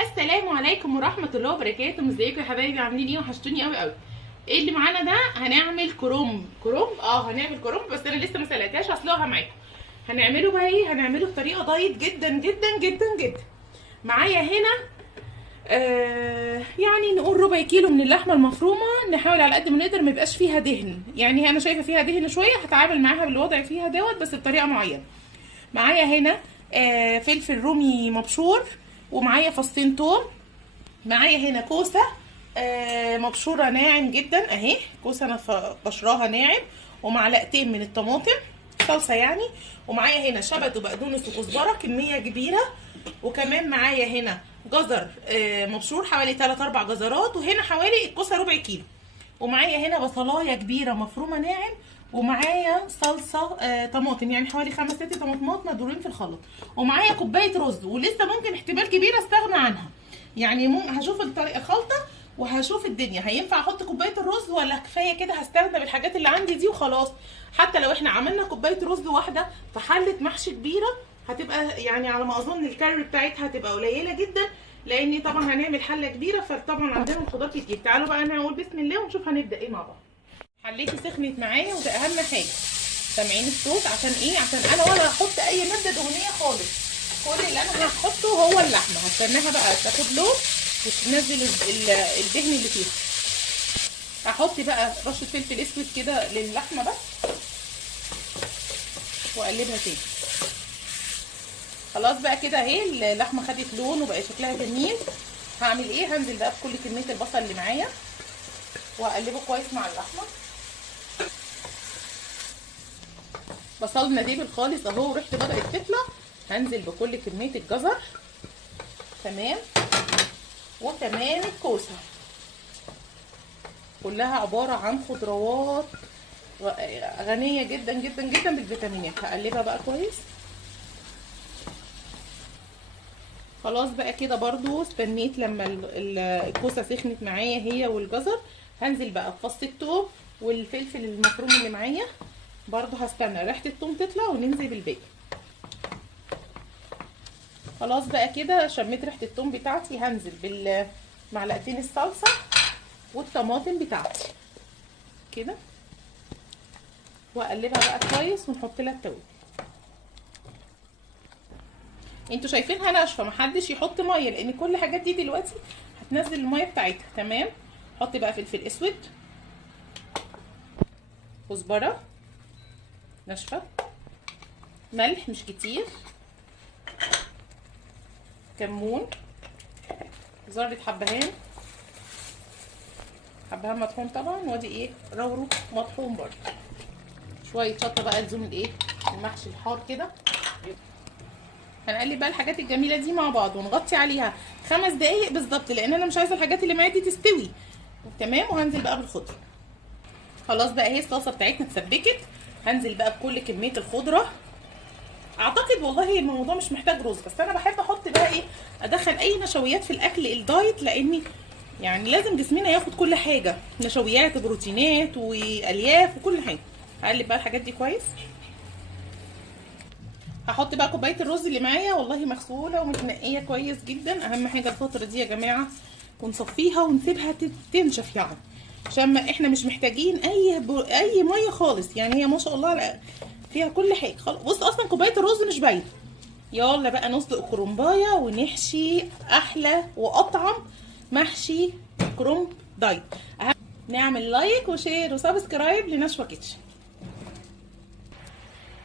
السلام عليكم ورحمه الله وبركاته. ازيكم يا حبايبي؟ عاملين ايه؟ وحشتوني قوي قوي. ايه اللي معانا ده؟ هنعمل كرنب. هنعمل كرنب، بس انا لسه ما سلقتهاش، هسلقها معاكم. هنعمله بقى ايه؟ هنعمله بطريقه دايت جدا جدا جدا جدا. معايا هنا يعني نقول ربع كيلو من اللحمه المفرومه. نحاول على قد ما نقدر ما يبقاش فيها دهن، يعني انا شايفه فيها دهن شويه، هتعامل معاها بالوضع فيها دوت بس بطريقه معينه. معايا هنا فلفل رومي مبشور، ومعايا فصين توم. معايا هنا كوسه مبشوره ناعم جدا اهي، كوسه انا بشراها ناعم، ومعلقتين من الطماطم صلصه يعني. ومعايا هنا شبت وبقدونس وكزبره كميه كبيره، وكمان معايا هنا جزر مبشور حوالي 3-4 جزرات، وهنا حوالي الكوسه ربع كيلو. ومعايا هنا بصلايه كبيره مفرومه ناعم، ومعايا صلصه طماطم يعني حوالي 5-6 طماطمات مضروبين في الخلاط. ومعايا كوبايه رز، ولسه ممكن احتمال كبير استغنى عنها، يعني هشوف الطريقه الخلطه وهشوف الدنيا هينفع احط كوبايه الرز ولا كفايه كده هستخدم الحاجات اللي عندي دي وخلاص. حتى لو احنا عملنا كوبايه رز واحده في حله محشي كبيره هتبقى يعني على ما اظن الكالوري بتاعتها هتبقى قليله جدا، لان طبعا هنعمل حله كبيره فطبعا عندنا الخضار كتير. تعالوا بقى نقول بسم الله ونشوف هنبدا ايه مع بعض. حليتي سخنت معايا، وده اهم حاجه. سامعين الصوت؟ عشان ايه؟ عشان انا ولا هحط اي ماده دهنيه خالص، كل اللي انا هحطه هو اللحمه. هستناها بقى تاخد لون وتنزل الدهن اللي فيها. هحط بقى رشه فلفل اسود كده للحمه بس، واقلبها تاني. خلاص بقى كده اهي اللحمه خدت لون وبقى شكلها جميل. هعمل ايه؟ هنزل بقى بكل كميه البصل اللي معايا واقلبه كويس مع اللحمه. بصلنا دبل خالص اهو وريحته بدات تطلع. هنزل بكل كميه الجزر، تمام، وكمان الكوسه. كلها عباره عن خضروات غنيه جدا جدا جدا بالفيتامينات. هقلبها بقى كويس. خلاص بقى كده برضو استنيت لما الكوسه سخنت معايا هي والجزر. هنزل بقى بفص الثوم والفلفل المفروم اللي معايا، برضو هستنى ريحه الثوم تطلع وننزل بالباقي. خلاص بقى كده شميت ريحه الثوم بتاعتي. هنزل بالمعلقتين الصلصه والطماطم بتاعتي كده، واقلبها بقى كويس ونحط لها التوابل. انتوا شايفينها ناشفه، محدش يحط ميه لان كل الحاجات دي دلوقتي هتنزل الميه بتاعتها، تمام. حط بقى فلفل اسود، كزبره ناشفه، ملح مش كتير، كمون، ذره حبهان مطحون طبعا، وادي ايه رورو مطحون برده، شويه شطه بقى لزوم الايه المحشي الحار كده. هنقلب بقى الحاجات الجميله دي مع بعض ونغطي عليها 5 دقايق بالظبط، لان انا مش عايزه الحاجات اللي معايا دي تستوي، تمام. وهنزل بقى بالخضره. خلاص بقى اهي الصلصه بتاعتنا اتسبكت. هنزل بقى بكل كميه الخضره. اعتقد والله الموضوع مش محتاج رز، بس انا بحب احط بقى ايه، ادخل اي نشويات في الاكل الدايت، لاني يعني لازم جسمنا ياخد كل حاجه، نشويات وبروتينات والياف وكل حاجه. هقلب بقى الحاجات دي كويس. هحط بقى كوبايه الرز اللي معايا، والله مغسوله ومتنقيه كويس جدا. اهم حاجه الفتره دي يا جماعه، ونصفيها ونسيبها تنشف يعني، عشان ما احنا مش محتاجين اي ميه خالص، يعني هي ما شاء الله فيها كل حاجه. خلاص بص، اصلا كوبايه الرز مش باينه. يلا بقى نسلق كرنبايه ونحشي احلى واطعم محشي كرنب دايت. نعمل لايك وشير وسبسكرايب لنشوى كيتشن.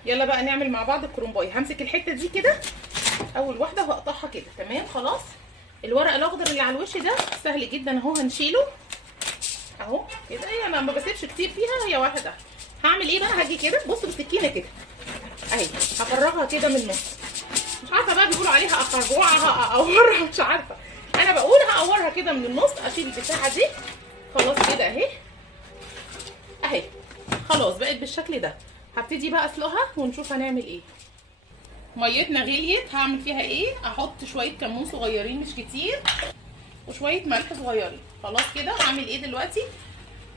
يلا بقى نعمل مع بعض الكرنبايه. همسك الحته دي كده اول واحده وهقطعها كده، تمام. خلاص الورق الاخضر اللي على الوش ده سهل جدا اهو، هنشيله اهو كده. انا ما بسيبش كتير فيها، هي واحده. هعمل ايه بقى؟ هاجي كده بص بالسكينه كده اهي، هفرغها كده من النص. مش عارفه بقى بيقولوا عليها اقرعها اقورها، مش عارفه، انا بقول هقورها كده من النص. اشيل البتاعه دي خلاص كده اهي اهي. خلاص بقت بالشكل ده. هبتدي بقى اسلقها ونشوف هنعمل ايه. ميتنا غليت، هعمل فيها ايه؟ احط شويه كمون صغيرين مش كتير، وشويه ملح صغيرين. خلاص كده هعمل ايه دلوقتي؟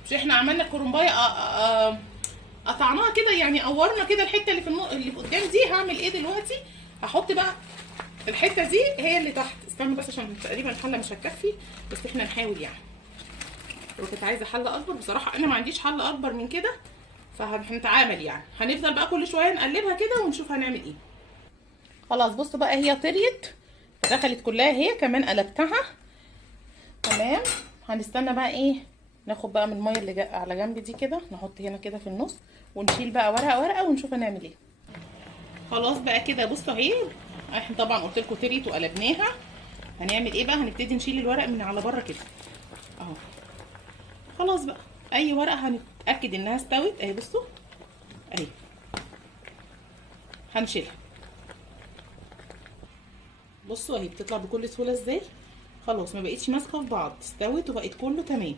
مش احنا عملنا الكرنبايه قطعناها كده يعني، قورنا كده الحته اللي في اللي قدام دي. هعمل ايه دلوقتي؟ هحط بقى الحته دي هي اللي تحت. استنى بس عشان تقريبا الحله مش هتكفي، بس احنا نحاول يعني. لو كنت عايزه حله اكبر بصراحه انا ما عنديش حله اكبر من كده، فهنتعامل يعني. هنفضل بقى كل شويه نقلبها كده ونشوف هنعمل ايه. خلاص بصوا بقى هي طريت دخلت كلها، هي كمان قلبتها تمام. هنستنى بقى ايه، ناخد بقى من الميه اللي على جنب دي كده، نحط هنا كده في النص، ونشيل بقى ورقه ورقه ونشوف هنعمل ايه. خلاص بقى كده بصوا اهي، احنا طبعا قلت لكم طريت وقلبناها. هنعمل ايه بقى، هنبتدي نشيل الورق من على بره كده اهو. خلاص بقى اي ورقه هنتاكد انها استوت اهي. بصوا اهي هنشيلها. بصوا اهي بتطلع بكل سهوله ازاي. خلاص ما بقتش ماسكه في بعض، استوت وبقت كله تمام.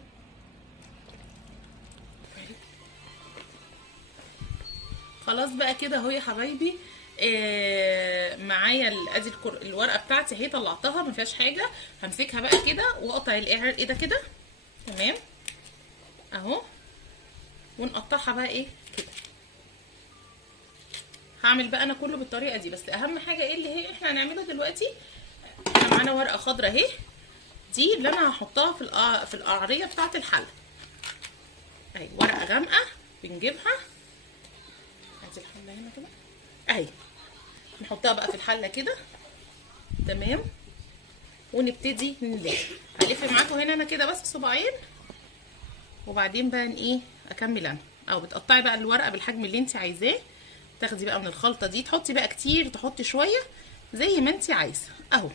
خلاص بقى كده اهو يا حبايبي. معايا ادي الورقه بتاعتي اهي، طلعتها ما فيهاش حاجه. همسكها بقى كده واقطع القعر ده كده تمام اهو، ونقطعها بقى ايه كده. هعمل بقى انا كله بالطريقه دي، بس اهم حاجه ايه اللي هي احنا هنعمله دلوقتي. احنا معانا ورقه خضراء اهي، دي اللي انا هحطها في القعريه بتاعه الحله اهي. ورقه غامقه بنجيبها، ادي الحله هنا كده اهي، نحطها بقى في الحله كده تمام، ونبتدي نلف. هلف معاكم هنا انا كده بس صباعين، وبعدين بقى ايه اكمل انا. او بتقطعي بقى الورقه بالحجم اللي انت عايزاه، تاخدي بقى من الخلطه دي، تحطي بقى كتير تحطي شويه زي ما انت عايزه اهو.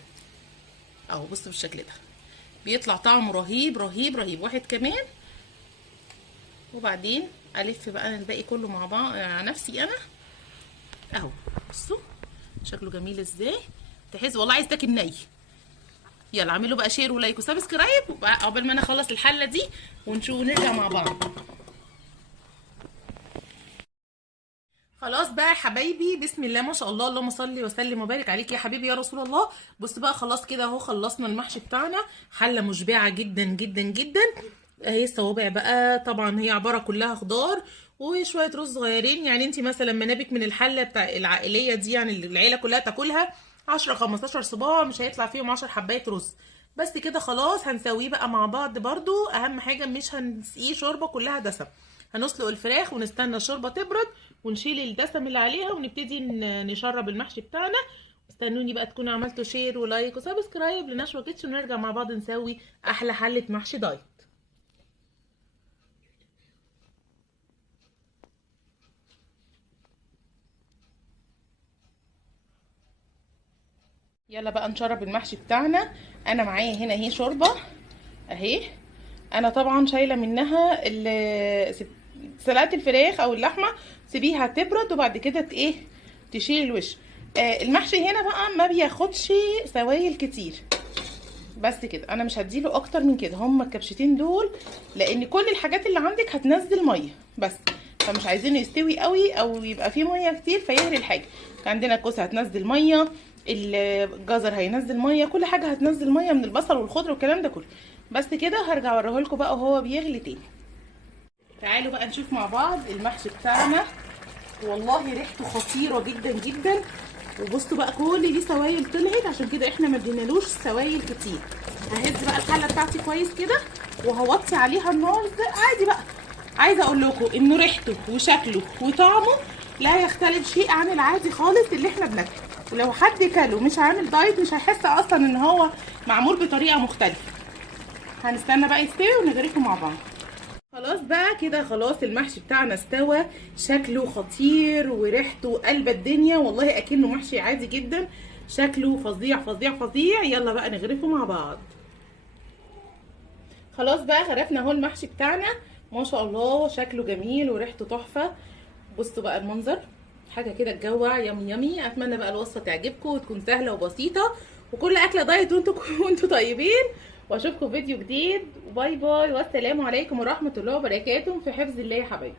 اهو بصوا بالشكل ده بيطلع طعمه رهيب رهيب رهيب. واحد كمان، وبعدين الف بقى انا الباقي كله مع بعض مع نفسي انا اهو. بصوا شكله جميل ازاي، تحس والله عايز تاكل ني. يلا اعملوا بقى شير ولايك وسبسكرايب عقبال ما انا اخلص الحله دي ونشوف ونرجع مع بعض. خلاص بقى يا حبايبي، بسم الله ما شاء الله، اللهم صل وسلم وبارك عليك يا حبيبي يا رسول الله. بص بقى خلاص كده اهو خلصنا المحشي بتاعنا. حله مشبعه جدا جدا جدا اهي. الصوابع بقى طبعا هي عباره كلها خضار وشويه رز صغيرين. يعني انت مثلا منابك من الحله بتاع العائليه دي، يعني اللي العيله كلها تاكلها 10 15 صباع، مش هيطلع فيهم 10 حبايه رز بس كده. خلاص هنسويه بقى مع بعض. برضو اهم حاجه مش هنسقيه شوربه كلها دسم. هنسلق الفراخ ونستنى الشوربه تبرد ونشيل الدسم اللي عليها ونبتدي نشرب المحشي بتاعنا. استنوني بقى تكونوا عملتوا شير ولايك وسبسكرايب لنشوى كيتشن، ونرجع مع بعض نسوي احلى حله محشي دايت. يلا بقى نشرب المحشي بتاعنا. انا معايا هنا اهي شوربه اهي. انا طبعا شايله منها سلقه الفراخ او اللحمه، سيبيها تبرد وبعد كده ايه تشيل الوش. المحشي هنا بقى ما بياخدش سوائل كتير بس كده. انا مش هديله اكتر من كده، هما الكبشتين دول، لان كل الحاجات اللي عندك هتنزل ميه بس، فمش عايزينه يستوي قوي او يبقى فيه ميه كتير فيهري الحاجه. عندنا الكوسه هتنزل ميه، الجزر هينزل ميه، كل حاجه هتنزل ميه من البصل والخضر والكلام ده كله. بس كده هرجع اوريه لكم بقى وهو بيغلي تاني. تعالوا بقى نشوف مع بعض المحشي بتاعنا. والله ريحته خطيره جدا جدا. وبصوا بقى كل دي سوائل طلعت، عشان كده احنا ما ادينالوش سوائل كتير. ههز بقى الحله بتاعتي كويس كده وهوطي عليها النار عادي بقى. عايزه اقول لكم انه ريحته وشكله وطعمه لا يختلف شيء عن العادي خالص اللي احنا بناكله. ولو حد كله مش عامل دايت مش هيحس اصلا ان هو معمول بطريقه مختلفه. هنستنى بقى يستوي ونغرفه مع بعض. خلاص بقى كده، خلاص المحشي بتاعنا استوى، شكله خطير وريحته قلب الدنيا، والله اكنه محشي عادي جدا، شكله فظيع فظيع فظيع. يلا بقى نغرفه مع بعض. خلاص بقى غرفنا اهو المحشي بتاعنا، ما شاء الله شكله جميل وريحته تحفه. بصوا بقى المنظر، حاجه كده تجوع، يمي يمي. اتمنى بقى الوصفه تعجبكم وتكون سهله وبسيطه، وكل اكله دايت وانتوا طيبين. واشوفكم فيديو جديد، وباي باي والسلام عليكم ورحمه الله وبركاته. في حفظ الله يا حبايبي.